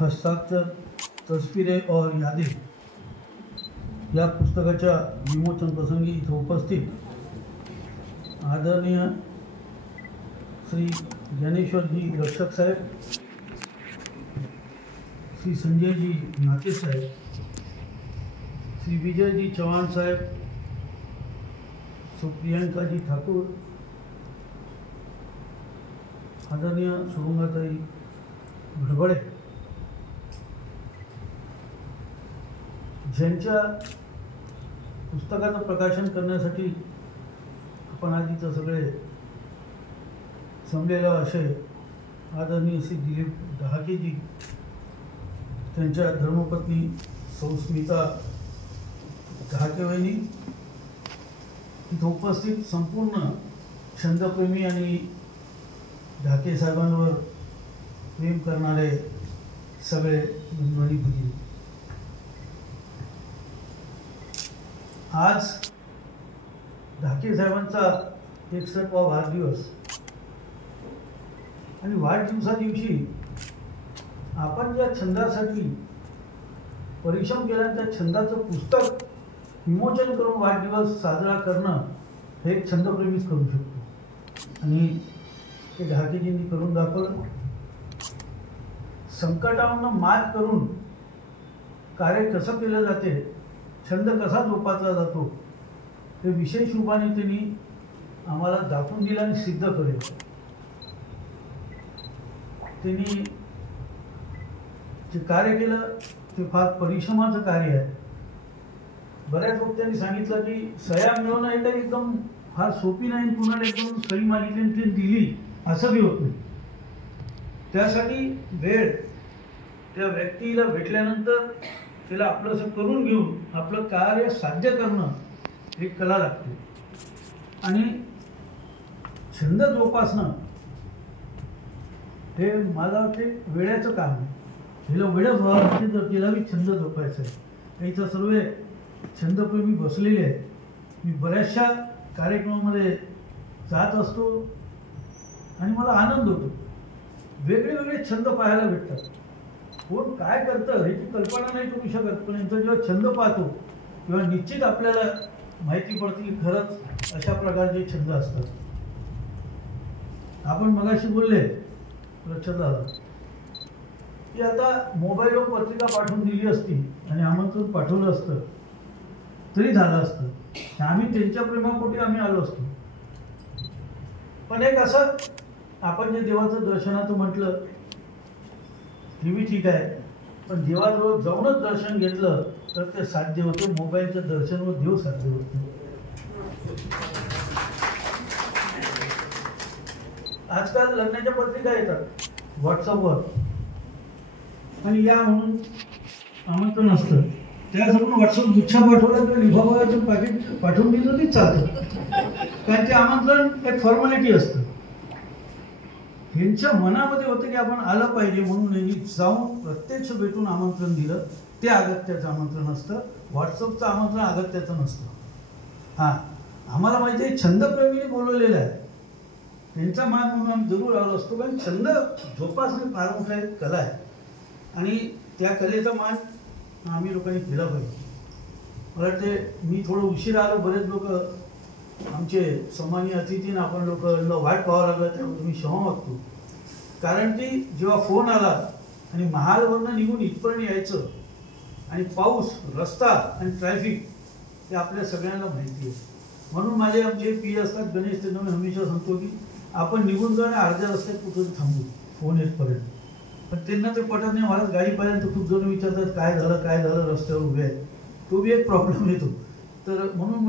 हस्ताक्षर तस्वीरें और यादें या पुस्तकाच्या विमोचन प्रसंगी इथे उपस्थित आदरणीय श्री ज्ञानेश्वर जी रक्षक साहेब, श्री संजय जी नाते साहेब, श्री विजय जी चौहान साहेब, प्रियंका जी ठाकुर, आदरणीय सुरुंगाताई भडबडे, ज्यांच्या पुस्तकाचं प्रकाशन करण्यासाठी आपण आज इथं सगळे जमलेलो असे आदरणीय श्री दिलीप डहाकेजी, त्यांच्या धर्मपत्नी सौस्मिता डहाकेवहिनी, इथं उपस्थित संपूर्ण छंदप्रेमी आणि ढाके साहेबांवर प्रेम करणारे सगळे बंधू भगिनी, आज ढाके साहेबांचा 61वा वाढदिवस आणि वाढदिवसा दिवशी आपण ज्या छंदासाठी परिश्रम केला त्या छंदाचं पुस्तक विमोचन करून वाढदिवस साजरा करणं हे एक छंदप्रेमीच करू शकतो आणि ते ढाकेजींनी करून दाखवलं. संकटांवर मात करून कार्य कसं केलं जाते, छंद कसा जोपासला जातो हे विशेष रूपाने त्यांनी आम्हाला दाखवून दिलं आणि सिद्ध केलं. त्यांनी जे कार्य केलं ते फार परिश्रमाचं कार्य आहे. बऱ्याच लोकांनी सांगितलं की सह्या मिळवणं हे काही एकदम फार सोपी नाही, पुन्हा एकदम सही मागितली आणि ती दिली असं बी होत नाही. त्यासाठी वेळ त्या व्यक्तीला भेटल्यानंतर त्याला आपलंसं करून घेऊन आपलं कार्य साध्य करणं ही कला लागते आणि छंद जोपासणं हे मला वाटते वेळेचं काम आहे. हिला वेळ व्हावं तर तिला बी छंद जोपायचा आहे. इथं सर्व छंदप्रेमी बसलेले आहेत. मी बऱ्याचशा कार्यक्रमामध्ये जात असतो आणि मला आनंद होतो. वेगळे वेगळे छंद पाहायला भेटतात. कोण काय करतं ह्याची कल्पना नाही करू शकत, पण यांचा जेव्हा छंद पाहतो तेव्हा निश्चित आपल्याला माहिती पडते की खरंच अशा प्रकारचे छंद असतात. आपण मगाशी बोलले लक्षात आलं की आता मोबाईलवर पत्रिका पाठवून दिली असती आणि आमंत्रण पाठवलं असतं तरी झालं असतं. आम्ही त्यांच्या प्रेमापोटी आम्ही आलो असतो. पण एक असं आपण जे देवाचं दर्शनाचं म्हटलं ते बी ठीक आहे, पण देवाजवळ जाऊनच दर्शन घेतलं तर ते साध्य होते. मोबाईलचं दर्शन व देव साध्य होत नाही. आजकाल लग्नाच्या पत्रिका येतात व्हॉट्सअपवर आणि या म्हणून आमंत्रण असतं. त्यासमोर व्हॉट्सअप गुच्छा पाठवला तर लिफाफाचं पॅकेट पाठवून दिलं तरी चालतं, कारण ते आमंत्रण एक फॉर्मॅलिटी असतं. त्यांच्या मनामध्ये होतं की आपण आलं पाहिजे म्हणून यांनी जाऊन प्रत्यक्ष भेटून आमंत्रण दिलं. ते अगत्याचं आमंत्रण असतं. व्हॉट्सअपचं आमंत्रण अगत्याचं नसतं. हां, आम्हाला माहिती आहे छंदप्रेमीने बोलवलेलं आहे, त्यांचा मान म्हणून आम्ही जरूर आलो असतो. पण छंद जोपासणे फार मोठा एक कला आहे आणि त्या कलेचा मान आम्ही लोकांनी केला पाहिजे. मला वाटते मी थोडं उशीर आलो. बरेच लोक आमचे सन्माननीय अतिथीने आपण लोकांना वाट पाहावं लागलं, त्यामुळे मी क्षमा मागतो. कारण की जेव्हा फोन आला आणि महालवरनं निघून इथपर्यंत यायचं आणि पाऊस, रस्ता आणि ट्रॅफिक हे आपल्या सगळ्यांना माहिती आहे. म्हणून माझे आमचे पी असतात गणेश, त्यांना मी हमेशा सांगतो की आपण निघून जाऊ आणि अर्ध्या रस्त्यात कुठं थांबू फोन येतपर्यंत. पण त्यांना ते पटत नाही. मला गाडीपर्यंत खूप जण विचारतात काय झालं रस्त्यावर उभे आहे. तो बी एक प्रॉब्लेम येतो. तर म्हणून